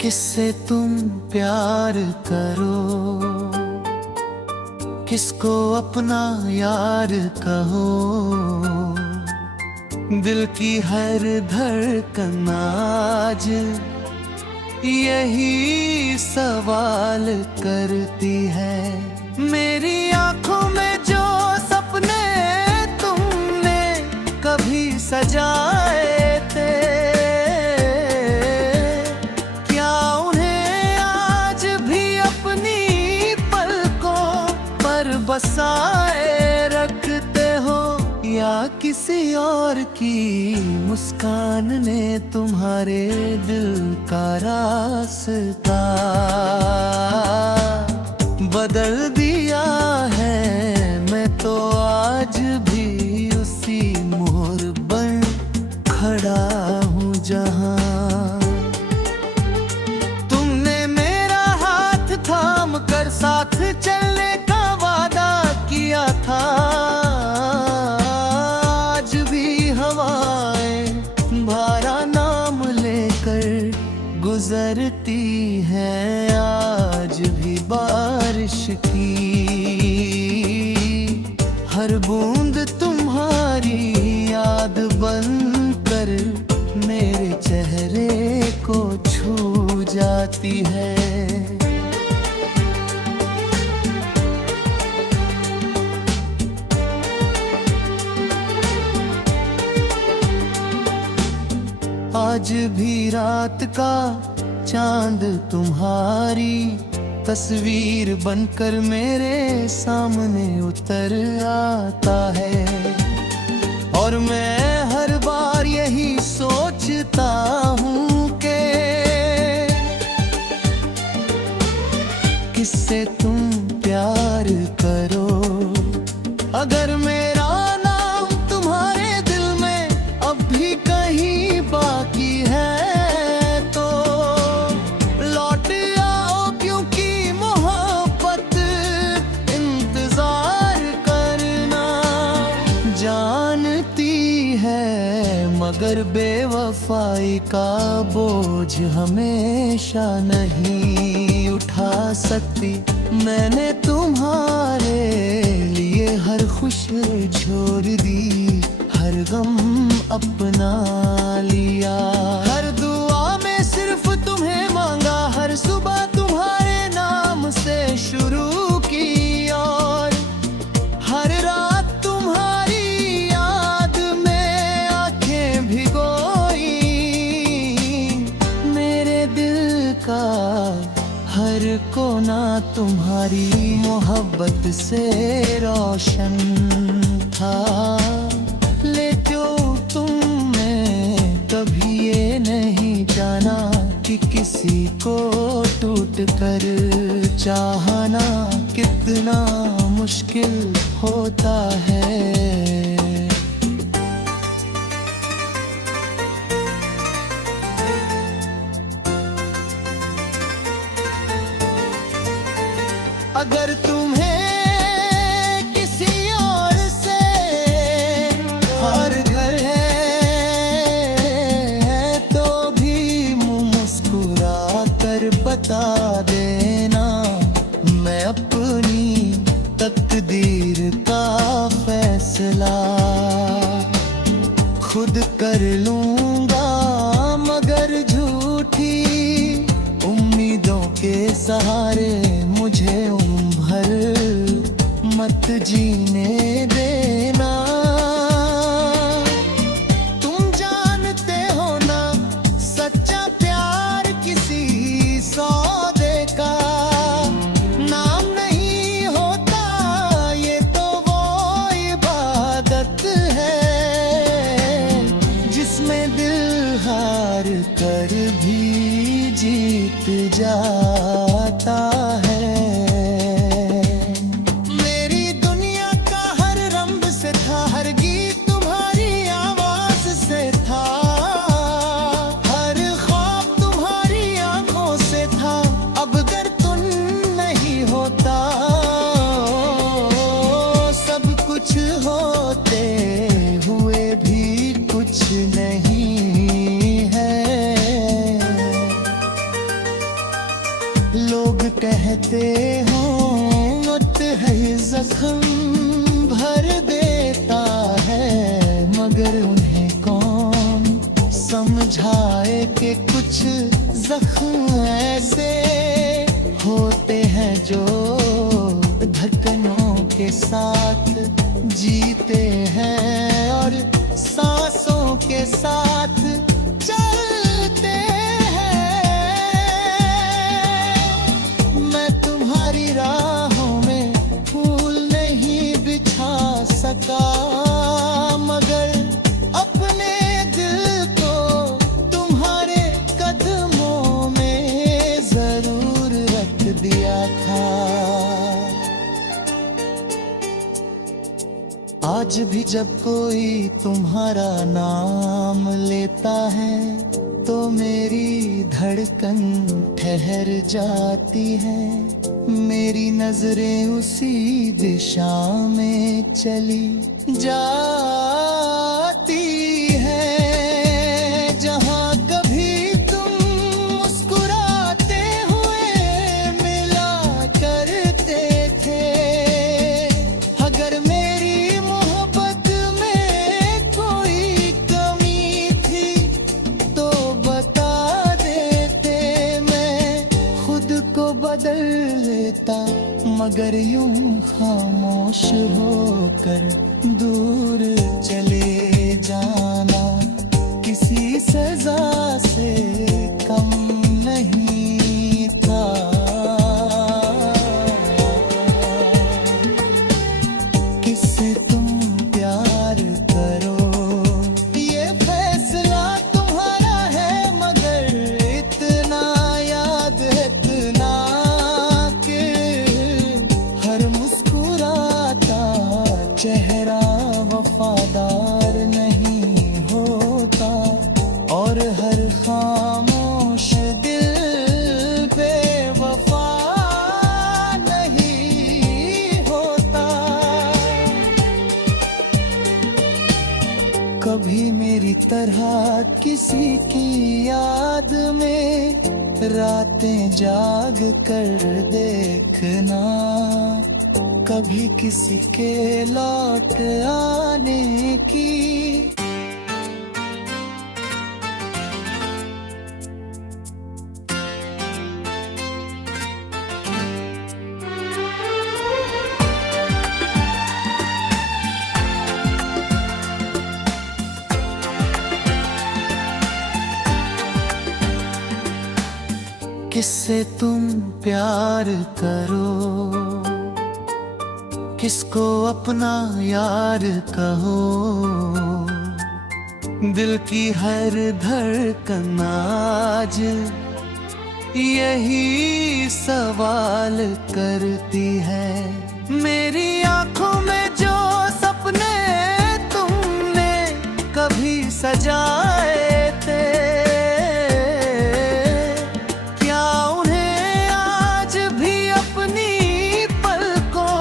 किससे तुम प्यार करो, किसको अपना यार कहो। दिल की हर धड़कन आज यही सवाल करती है। मेरी आंखों में जो सपने तुमने कभी सजाए थे, क्या उन्हें आज भी अपनी पलकों पर बसाए रखते हो, या किसी और की मुस्कान ने तुम्हारे दिल का रास्ता बदल दिया है। मैं तो आज भी उसी मोड़ बन खड़ा हूँ जहाँ तुमने मेरा हाथ थाम कर साथ चलने का वादा किया था। आज भी हवाएं भारा नाम लेकर गुजरती हैं, आज भी बारिश की हर बूंद तुम्हारी याद बनकर मेरे चेहरे को छू जाती है। आज भी रात का चांद तुम्हारी तस्वीर बनकर मेरे सामने उतर आता है, और मैं हर बार यही सोचता हूँ कि किससे तुम प्यार करो। अगर मेरा नाम तुम्हारे दिल में अब भी कहीं बाकी है तो लौट आओ, क्योंकि मोहब्बत इंतजार करना जानती है, मगर बेवफाई का बोझ हमेशा नहीं उठा सकती। मैंने तुम्हारे लिए हर खुशी छोड़ दी, हर गम अपना लिया, हर दुआ में सिर्फ तुम्हें मांगा, हर सुबह तुम्हारे नाम से शुरू की, और हर रात तुम्हारी याद में आंखें भिगोई। मेरे दिल का हर कोना तुम्हारी मोहब्बत से रोशन था, लेकिन तुमने कभी ये नहीं जाना कि किसी को टूट कर चाहना कितना मुश्किल होता है। अगर तुम्हें किसी और से और घर है तो भी मुस्कुरा कर बता देना, मैं अपनी तकदीर का फैसला खुद कर लूंगा, मगर झूठी उम्मीदों के सहारे मुझे मत जीने देना। तुम जानते हो ना, सच्चा प्यार किसी सौदे का नाम नहीं होता, ये तो वो इबादत है जिसमें दिल हार कर भी जीत जाता है। होते हुए भी कुछ नहीं है। कहते हो है जख्म भर देता है, मगर उन्हें कौन समझाए कि कुछ जख्म ऐसे होते हैं जो धड़कनों के साथ जीते हैं और सांसों के साथ चलते हैं। मैं तुम्हारी राहों में फूल नहीं बिछा सका, मगर अपने दिल को तुम्हारे कदमों में जरूर रख दिया था। आज भी जब कोई तुम्हारा नाम लेता है तो मेरी धड़कन ठहर जाती है। मेरी नजरें उसी दिशा में चली जाती है जहां कभी तुम मुस्कुराते हुए मिला करते थे। अगर मेरी मोहब्बत में कोई कमी थी तो बता देते, मैं खुद को बदल लेता, मगर यूं खामोश होकर दूर चले जाना किसी सजा से कम नहीं था। किससे तुम प्यार करो ये फैसला तुम्हारा है, मगर इतना याद इतना कि हर मुस्कुराता चेहरा वफादार नहीं होता और हर खामोश दिल बेवफा नहीं होता। कभी मेरी तरह किसी की याद में रातें जाग कर देखना, कभी किसी के लौट आने की। किससे तुम प्यार करो, किसको अपना यार कहो, दिल की हर धड़कन आज यही सवाल करती है। मेरी आंखों में जो सपने तुमने कभी सजाए थे, क्या उन्हें आज भी अपनी पलकों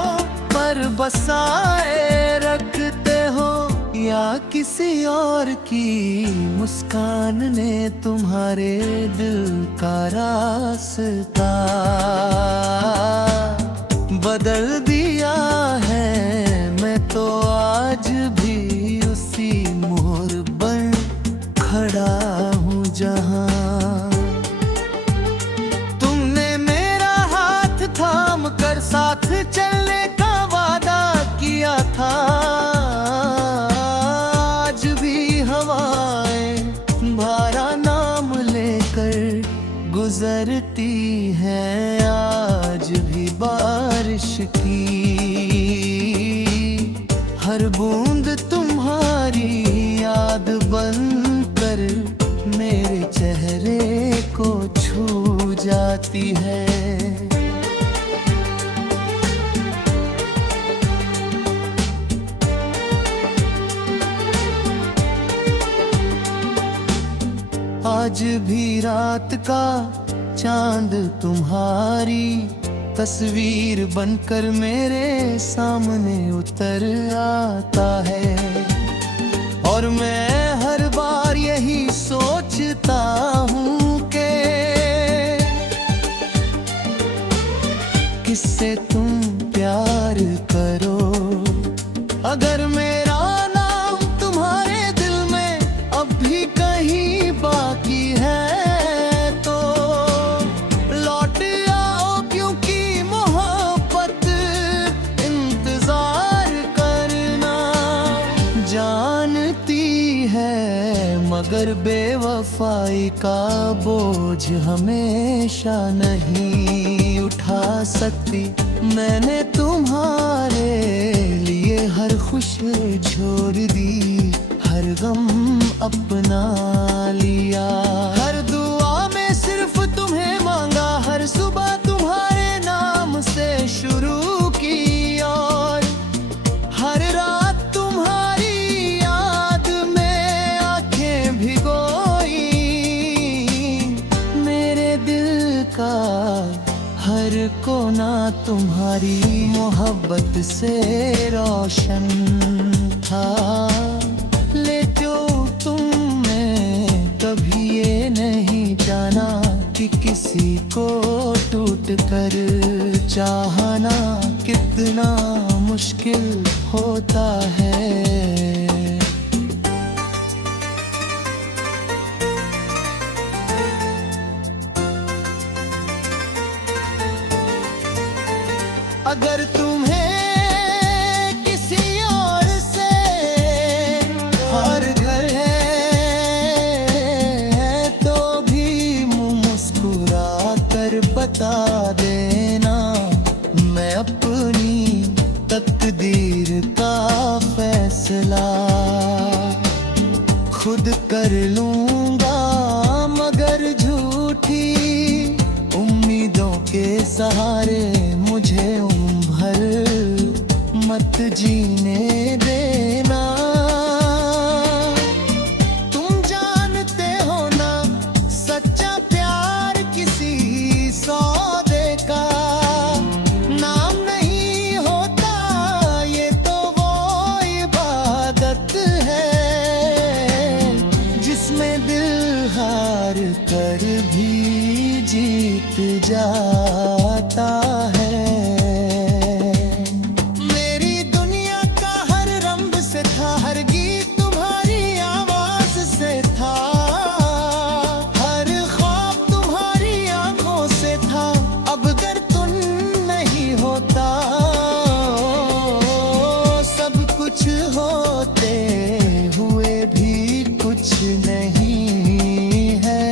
पर बसाए रखते हो, या किसी और की मुस्कान ने तुम्हारे दिल का रास्ता बदल दिया है। मैं तो आज भी उसी मोड़ बन खड़ा हूँ जहाँ तुमने मेरा हाथ थाम कर साथ चलने का वादा किया था। आज भी हवाएं भारा नाम लेकर गुजरती हैं, आज भी बारिश की हर बूंद तुम्हारी याद बनकर मेरे चेहरे को छू जाती है। आज भी रात का चांद तुम्हारी तस्वीर बनकर मेरे सामने उतर आता है, और मैं हर बार यही सोचता हूँ कि मगर बेवफाई का बोझ हमेशा नहीं उठा सकती। मैंने तुम्हारे लिए हर खुशी छोड़ दी, हर गम अपना लिया। हर दुआ में सिर्फ तुम्हें मांगा, हर सुबह तुम्हारे नाम से शुरू की, और हर रात तुम्हारी याद में आंखें भिगोई। मेरे दिल का हर कोना तुम्हारी मोहब्बत से रोशन था। लेकिन तुमने कभी ये नहीं जाना कि किसी को टूट कर चाहना कितना मुश्किल होता है। अगर तुम्हें किसी और से और घर है तो भी मुस्कुरा कर बता देना। मैं अपनी तकदीर का फैसला खुद कर लूंगा, मगर झूठी उम्मीदों के सहारे मुझे मत जीने देना। तुम जानते हो ना, सच्चा प्यार किसी सौदे का नाम नहीं होता। ये तो वो इबादत है जिसमें दिल हार कर भी जीत जाता है। होते हुए भी कुछ नहीं है।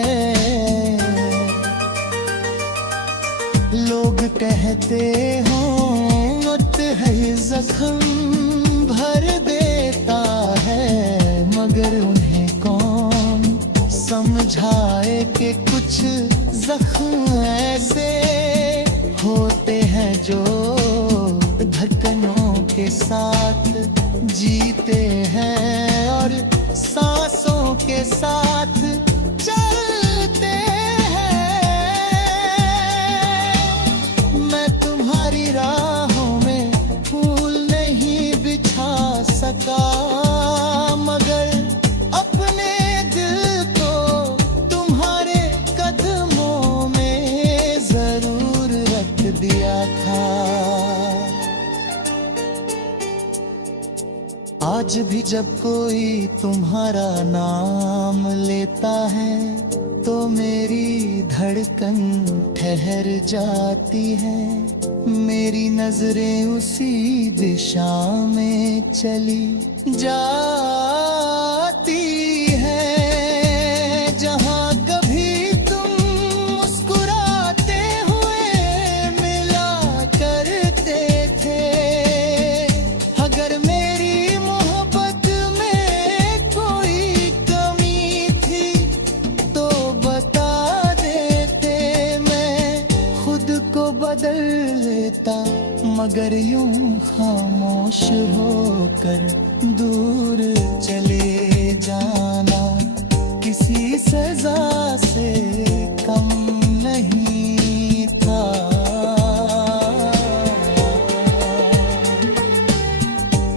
लोग कहते हो मत है जख्म भर देता है, मगर उन्हें कौन समझाए कि कुछ जख्म ऐसे होते हैं जो धड़कनों के साथ जीते हैं और सांसों के साथ चलते हैं। मैं तुम्हारी राहों में फूल नहीं बिछा सका, मगर अपने दिल को तुम्हारे कदमों में जरूर रख दिया था। आज भी जब कोई तुम्हारा नाम लेता है तो मेरी धड़कन ठहर जाती है। मेरी नजरें उसी दिशा में चली जाती है जहां कभी तुम मुस्कुराते हुए मिला करते थे। अगर मेरी मोहब्बत में कोई कमी थी तो बता देते, मैं खुद को बदल लेता। मगर यूं खामोश होकर दूर चले जाना किसी सजा से कम नहीं था।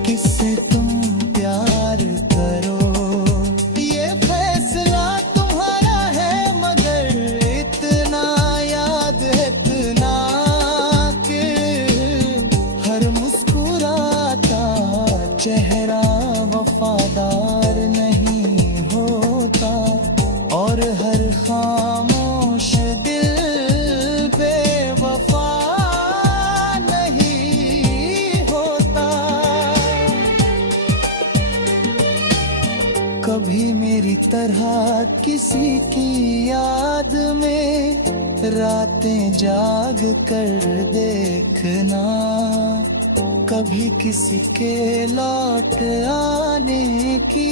किससे तुम प्यार करो ये फैसला तुम्हारा है, मगर इतना याद है इतना कि हर मुस्कुराता चेहरा वफादार कभी मेरी तरह किसी की याद में रातें जाग कर देखना, कभी किसी के लौट आने की।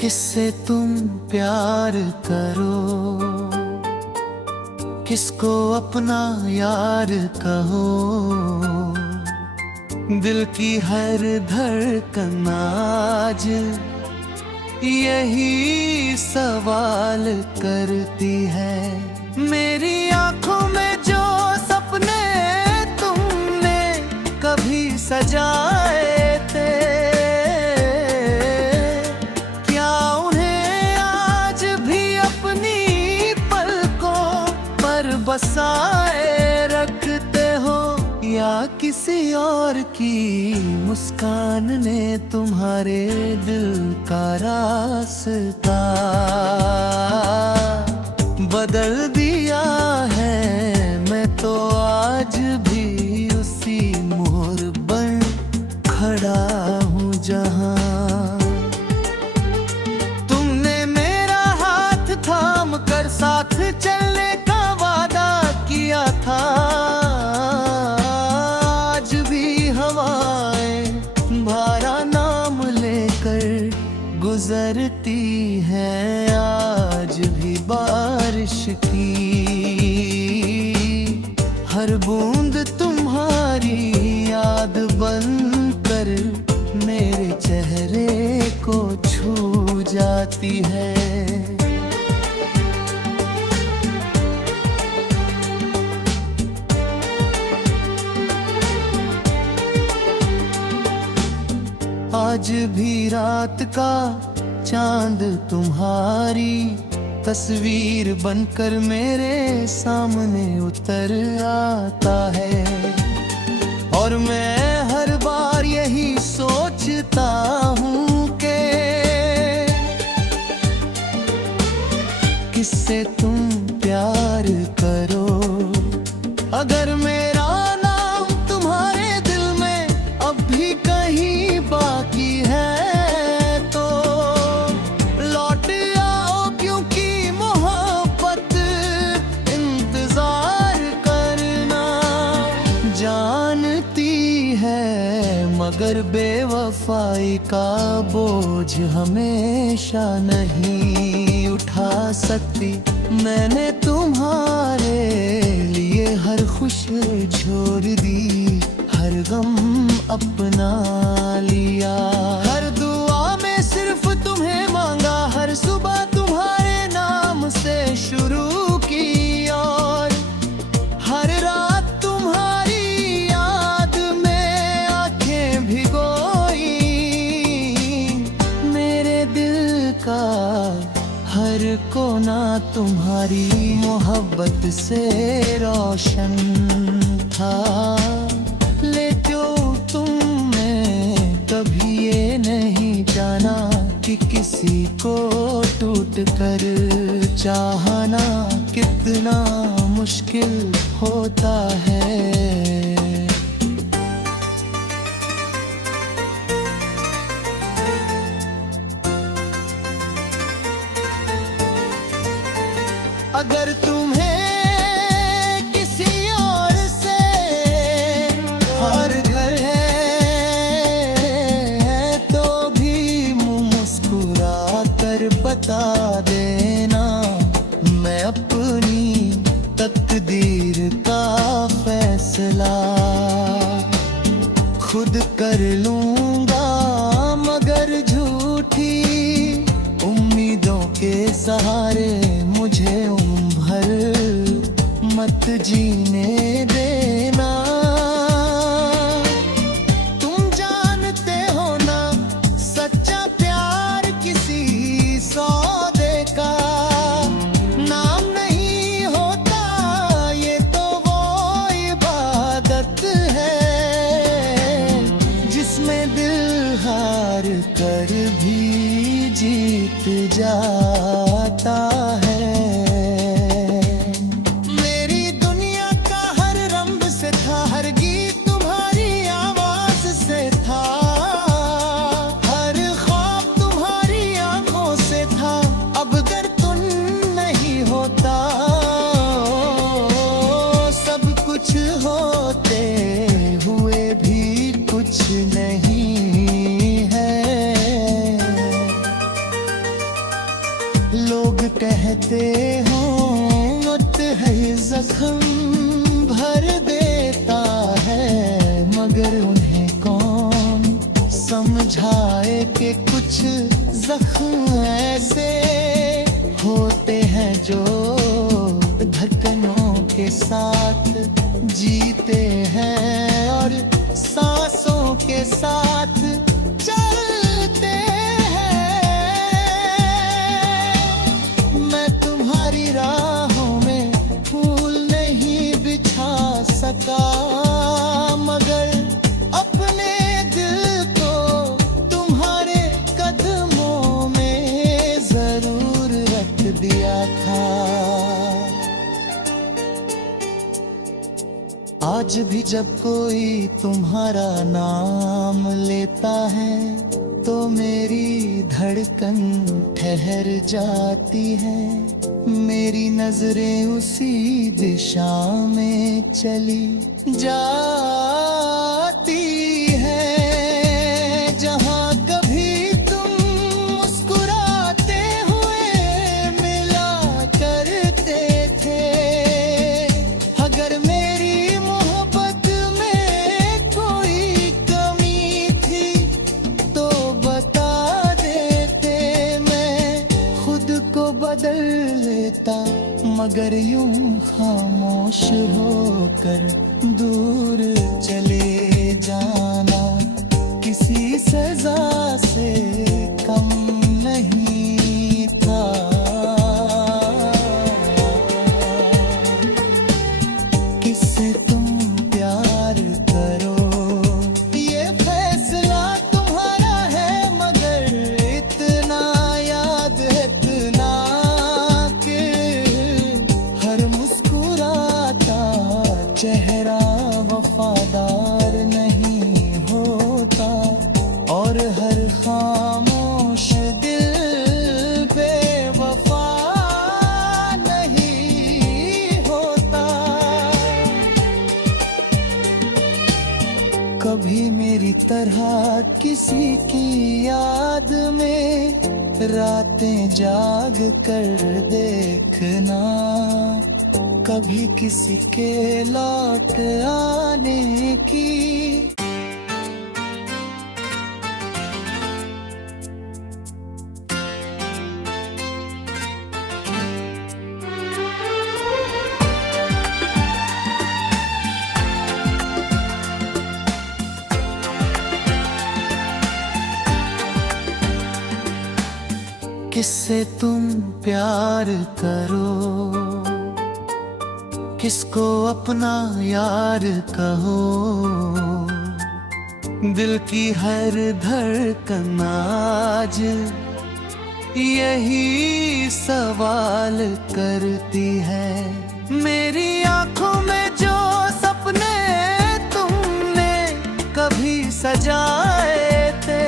किससे तुम प्यार करो, किसको अपना यार कहो, दिल की हर धड़कन आज यही सवाल करती है। मेरी आंखों में जो सपने तुमने कभी सजाए थे, क्या उन्हें आज भी अपनी पलकों पर बसाए रखते हो, या किसी और की मुस्कान ने तुम्हारे दिल का रास्ता बदल दिया है। मैं तो आज भी उसी मोड़ बन खड़ा हूँ जहाँ तुमने मेरा हाथ थाम कर साथ चलने का वादा किया था। आज भी हवाएं भारा नाम लेकर गुजरती हैं, आज भी बारिश की हर बूंद तुम्हारी याद बनकर मेरे चेहरे को छू जाती है। आज भी रात का चांद तुम्हारी तस्वीर बनकर मेरे सामने उतर आता है, और मैं हर बार यही सोचता हूँ कि किससे तुम प्यार करो। अगर मेरा नाम तुम्हारे दिल में अब भी कहीं बाकी है तो लौट आओ, क्योंकि मोहब्बत इंतजार करना जानती है, मगर बेवफाई का बोझ हमेशा नहीं उठा सकती। मैंने तुम्हारे लिए हर खुशी छोड़ दी, हर गम अपना लिया, हर दुआ में सिर्फ तुम्हें मांगा, हर सुबह तुम्हारे नाम से शुरू की, और हर रात तुम्हारी याद में आंखें भिगोई। मेरे दिल का हर कोना तुम्हारी मोहब्बत से रोशन था, लेकिन तुमने कभी ये नहीं जाना कि किसी को टूट कर चाहना कितना मुश्किल होता है। अगर तुम्हें किसी और से हर घर है तो भी मुस्कुरा कर बता देना, मैं अपनी तकदीर का फैसला खुद कर लूंगा, मगर झूठी उम्मीदों के सहारे मुझे भर मत जीने देना। तुम जानते हो ना, सच्चा प्यार किसी सौदे का नाम नहीं होता, ये तो वो इबादत है बीत जाता है। मेरी दुनिया का हर रंग से था, हर गीत तुम्हारी आवाज से था, हर ख्वाब तुम्हारी आंखों से था। अब अगर तुम नहीं होता, सब कुछ होते हुए भी कुछ नहीं है। लोग कहते हो मौत है जख्म भर देता है, मगर उन्हें कौन समझाए कि कुछ जख्म ऐसे होते हैं जो धड़कनों के साथ जीते हैं और सांसों के साथ चलते हैं। मैं तुम्हारी राहों में फूल नहीं बिछा सका, मगर अपने दिल को तुम्हारे कदमों में जरूर रख दिया था। आज भी जब कोई तुम्हारा नाम लेता है तो मेरी धड़कन ठहर जाती है। मेरी नजरें उसी दिशा में चली जाती है जहां कभी तुम मुस्कुराते हुए मिला करते थे। अगर मेरी बदल लेता, मगर यूं खामोश होकर दूर चले जाना किसी सजा से कम नहीं था। किससे तुम प्यार करो ये फैसला तुम्हारा है, मगर इतना याद है चेहरा वफादार नहीं होता और हर खामोश दिल बेवफा नहीं होता। कभी मेरी तरह किसी की याद में रातें जाग कर देखना, कभी किसी के लौट आने की। किससे तुम प्यार करो, किसको अपना यार कहो, दिल की हर धड़कन आज यही सवाल करती है। मेरी आंखों में जो सपने तुमने कभी सजाए थे,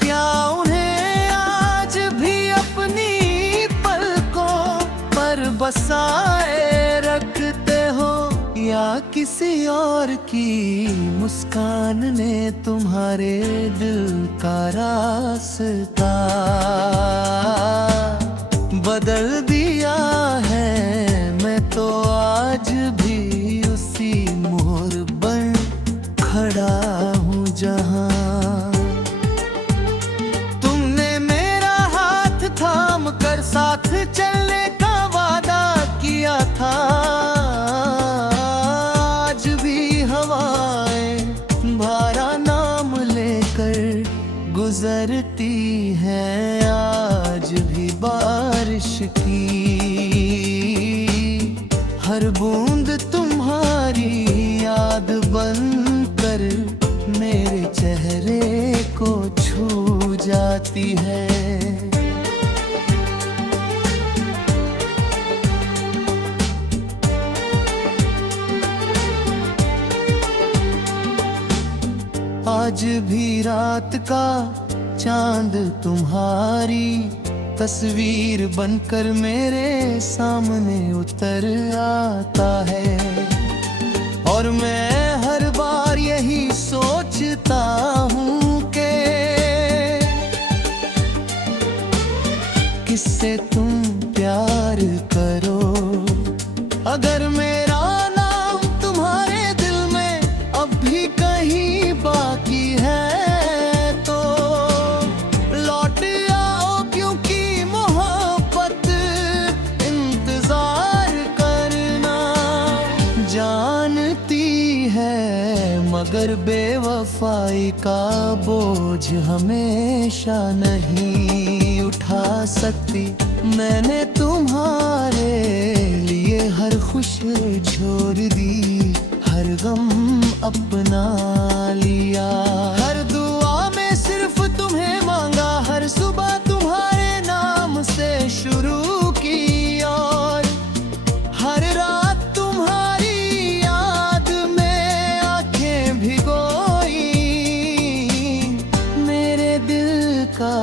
क्या उन्हें आज भी अपनी पलकों पर बसाए रखते हो, या किसी और की मुस्कान ने तुम्हारे दिल का रास्ता बदल दिया है। मैं तो आज भी उसी मोड़ बन खड़ा हूँ जहाँ तुमने मेरा हाथ थाम कर साथ चलने का वादा किया था। आज भी हवाएं तुम्हारा नाम लेकर गुजरती हैं, आज भी बारिश की हर बूंद तुम्हारी याद बनकर मेरे चेहरे को छू जा होती है। आज भी रात का चांद तुम्हारी तस्वीर बनकर मेरे सामने उतर आता है, और मैं हर बार यही सोचता हूँ कि किससे तुम प्यार करो। अगर मेरा नाम तुम्हारे दिल में अब भी कहीं बाकी है तो लौट आओ, क्योंकि मोहब्बत इंतजार करना जानती है, मगर बेवफाई का बोझ हमेशा नहीं उठा सकती। मैंने तुम्हारे लिए हर खुशी छोड़ दी, हर गम अपना लिया, हर दुआ में सिर्फ तुम्हें मांगा, हर सुबह तुम्हारे नाम से शुरू की, और हर रात तुम्हारी याद में आंखें भिगोई। मेरे दिल का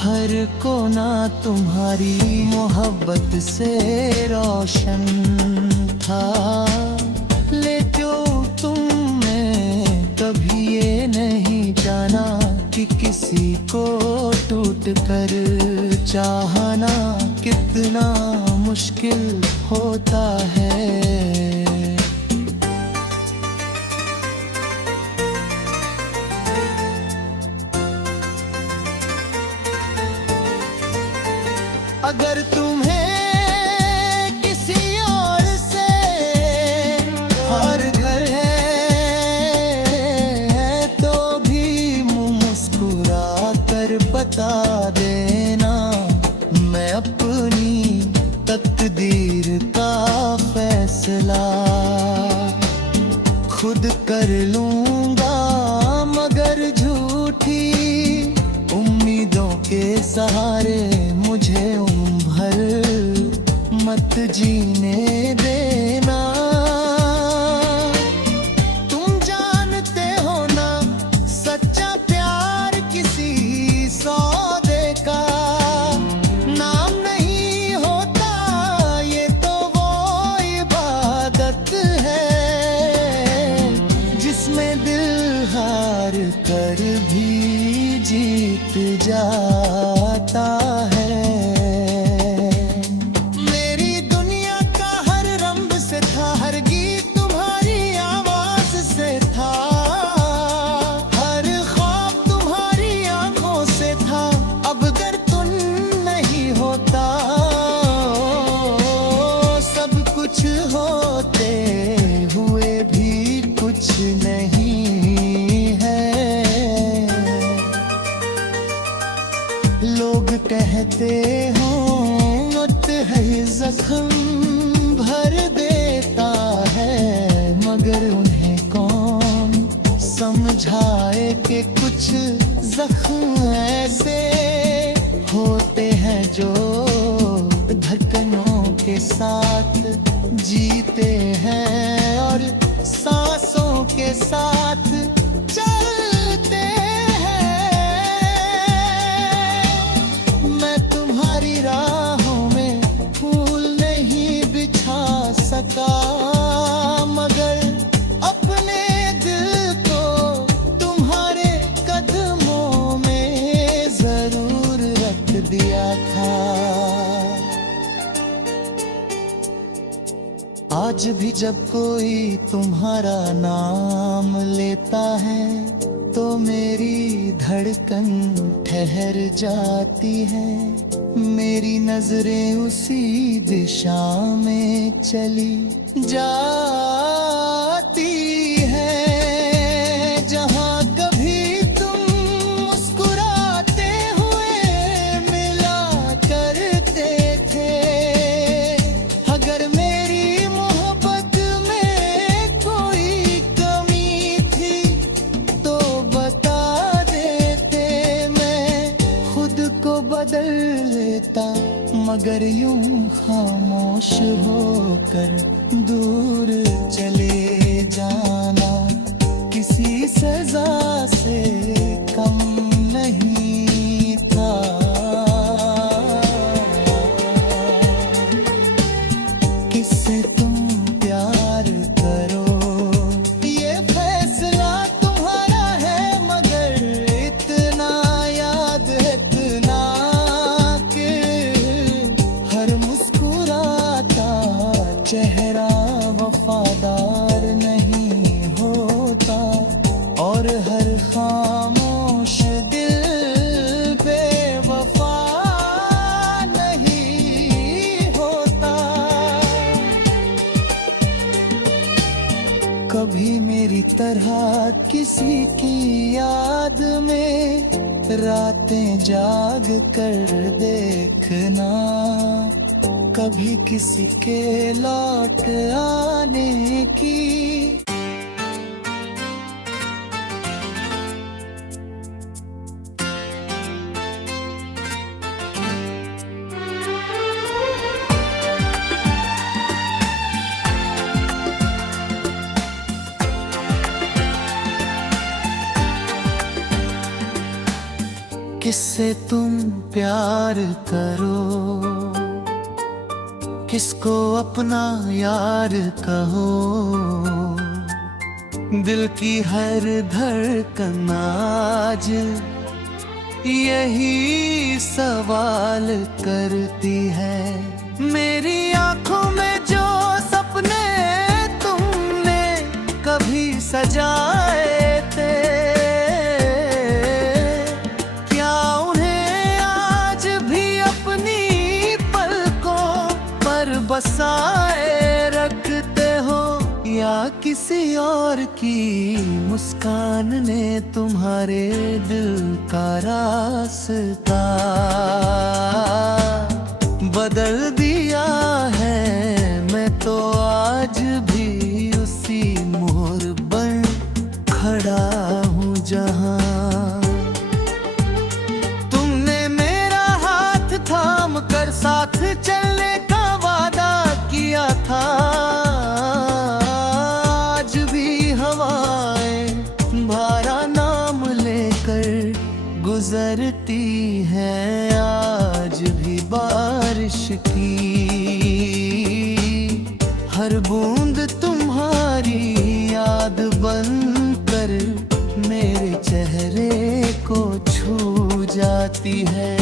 हर कोना तुम्हारी मोहब्बत से रोशन था, लेकिन तुमने कभी ये नहीं जाना कि किसी को टूट कर चाहना कितना मुश्किल होता है। अगर तुम्हें किसी और से और घर है तो भी मुस्कुरा कर बता देना, मैं अपनी तकदीर का फैसला खुद कर लूंगा, मगर झूठी उम्मीदों के सहारे मुझे भर मत जीने देना। तुम जानते हो ना, सच्चा प्यार किसी सौदे का नाम नहीं होता, ये तो वो इबादत है जिसमें दिल हार कर भी जीत जाता है। होते हुए भी कुछ नहीं है, लोग कहते हो मत है जख्म भर देता है, मगर उन्हें कौन समझाए कि कुछ जख्म ऐसे होते हैं जो धड़कनों के साथ जीते हैं और सांसों के साथ चलते हैं। मैं तुम्हारी राहों में फूल नहीं बिछा सका, मगर अपने दिल को तुम्हारे कदमों में जरूर रख दिया था। आज भी जब कोई तुम्हारा नाम लेता है तो मेरी धड़कन ठहर जाती है, मेरी नजरें उसी दिशा में चली जाती है जहां कभी तुम मुस्कुराते हुए मिला करते थे। अगर मेरी मोहब्बत में कोई कमी थी तो बता देते, मैं मगर यूं खामोश होकर दूर चले जाना किसी सजा से कम नहीं था। किससे तुम प्यार करो ये फैसला तुम्हारा है, मगर इतना याद है इतना कि हर मुस्कुराता चेहरा वफादार नहीं होता और हर खामोश दिल बेवफा नहीं होता। कभी मेरी तरह किसी की याद में रातें जाग कर देखना, कभी किसी के लौट आने की। किससे तुम प्यार करो, किसको अपना यार कहो, दिल की हर धड़कन आज यही सवाल करती है। मेरी आंखों में जो सपने तुमने कभी सजाए थे, बसाए रखते हो या किसी और की मुस्कान ने तुम्हारे दिल का रास्ता बदल दिया है। मैं तो आज भी उसी मोड़ बन खड़ा हूँ जहाँ तुमने मेरा हाथ थाम कर साथ चलने किया था। आज भी हवाएं भारा नाम लेकर गुजरती हैं, आज भी बारिश की हर बूंद तुम्हारी याद बनकर मेरे चेहरे को छू जाती है।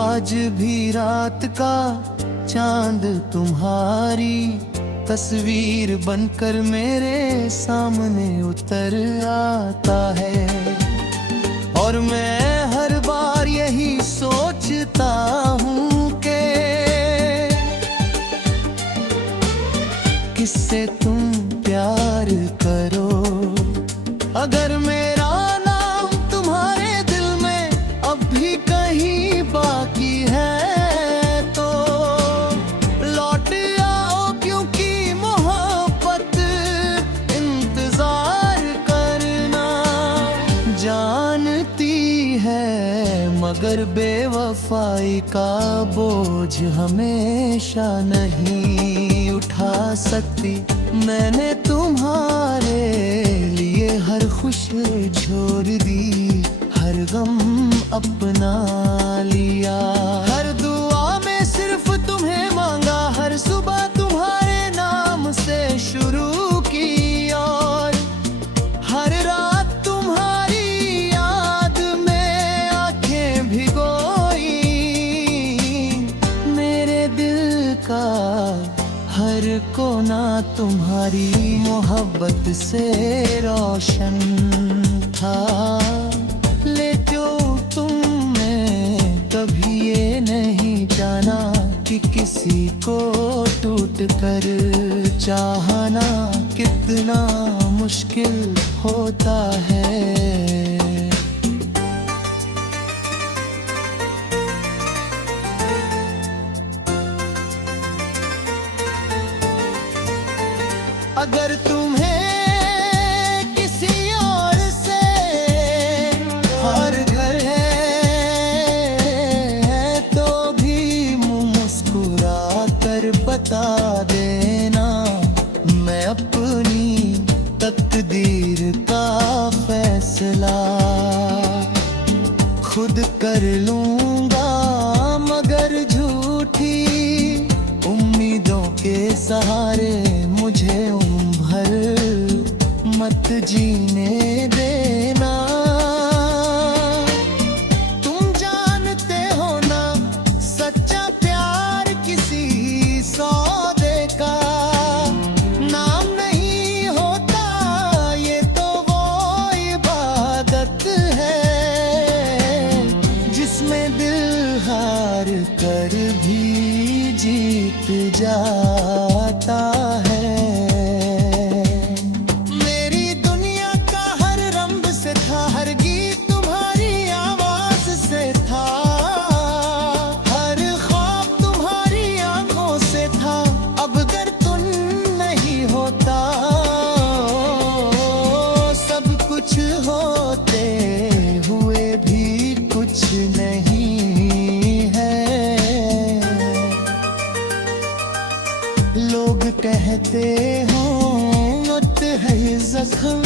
आज भी रात का चांद तुम्हारी तस्वीर बनकर मेरे सामने उतर आता है और मैं हर बार यही सोचता हूँ कि किससे तुम प्यार करो। अगर मेरा नाम तुम्हारे दिल में अब भी कहीं बाकी है तो लौट आओ, क्योंकि मोहब्बत इंतजार करना जानती है, मगर बेवफाई का बोझ हमेशा नहीं उठा सकती। मैंने तुम्हारे लिए हर खुशी छोड़ दी, हर गम अपना लिया, हर दुआ में सिर्फ तुम्हें मांगा, हर सुबह तुम्हारे नाम से शुरू की और हर रात तुम्हारी याद में आंखें भिगोई। मेरे दिल का हर कोना तुम्हारी मोहब्बत से रोशन था, लेकिन तुमने कभी ये नहीं जाना कि किसी को टूट कर चाहना कितना मुश्किल होता है। अगर तुम्हें किसी और से और घर है तो भी मुस्कुरा कर बता देना, मैं अपनी तकदीर का फैसला खुद कर लूंगा, मगर झूठी उम्मीदों के सहारे मुझे उम्र भर मत जीने देना। तुम जानते हो ना, सच्चा प्यार किसी सौदे का नाम नहीं होता, ये तो वो इबादत है जिसमें दिल हार कर भी जीत जाता है। मेरी दुनिया का हर रंग से था, हर गीत तुम्हारी आवाज से था, हर ख्वाब तुम्हारी आंखों से था। अब अगर तुम नहीं होता, सब कुछ होते हुए भी कुछ नहीं है। लोग कहते हो मत है जख्म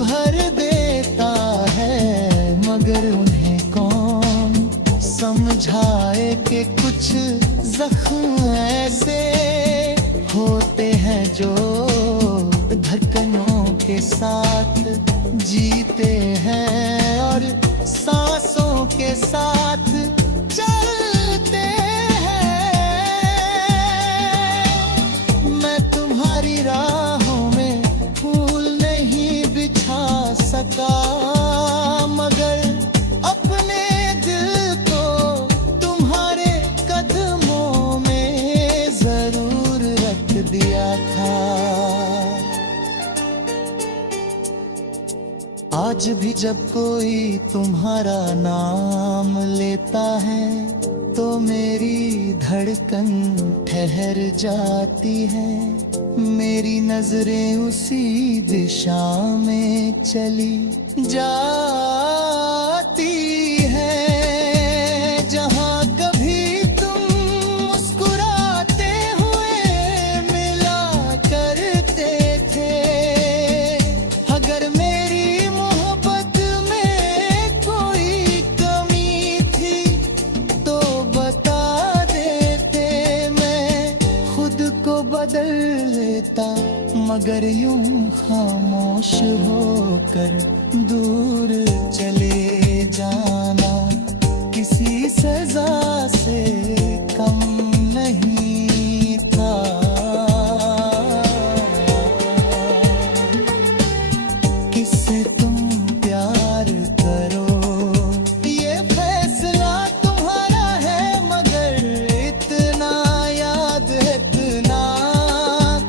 भर देता है, मगर उन्हें कौन समझाए कि कुछ जख्म ऐसे होते हैं जो धड़कनों के साथ जीते हैं और सांसों के साथ चलते हैं। मैं तुम्हारी राहों में फूल नहीं बिछा सका, मगर अपने दिल को तुम्हारे कदमों में जरूर रख दिया था। आज भी जब कोई तुम्हारा नाम लेता है तो मेरी धड़कन ठहर जाती है। मेरी नजरें उसी दिशा में चली जाती है जहां कभी तुम मुस्कुराते हुए मिला करते थे। अगर मेरी मोहब्बत में कोई कमी थी तो बता देते, मैं खुद को बदल लेता, मगर यूं खामोश होकर दूर चले जाना किसी सजा से कम नहीं था। किससे तुम प्यार करो ये फैसला तुम्हारा है, मगर इतना याद है इतना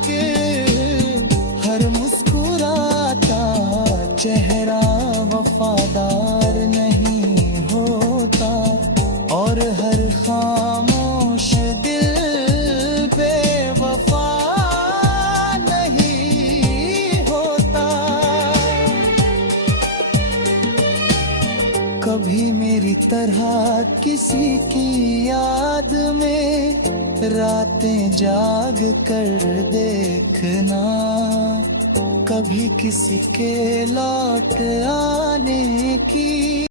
कि हर मुस्कुराता चेहरा वफादार नहीं होता और हर खामोश दिल बेवफा नहीं होता। कभी मेरी तरह किसी की याद में रातें जाग कर देखना, कभी किसी के लौट आने की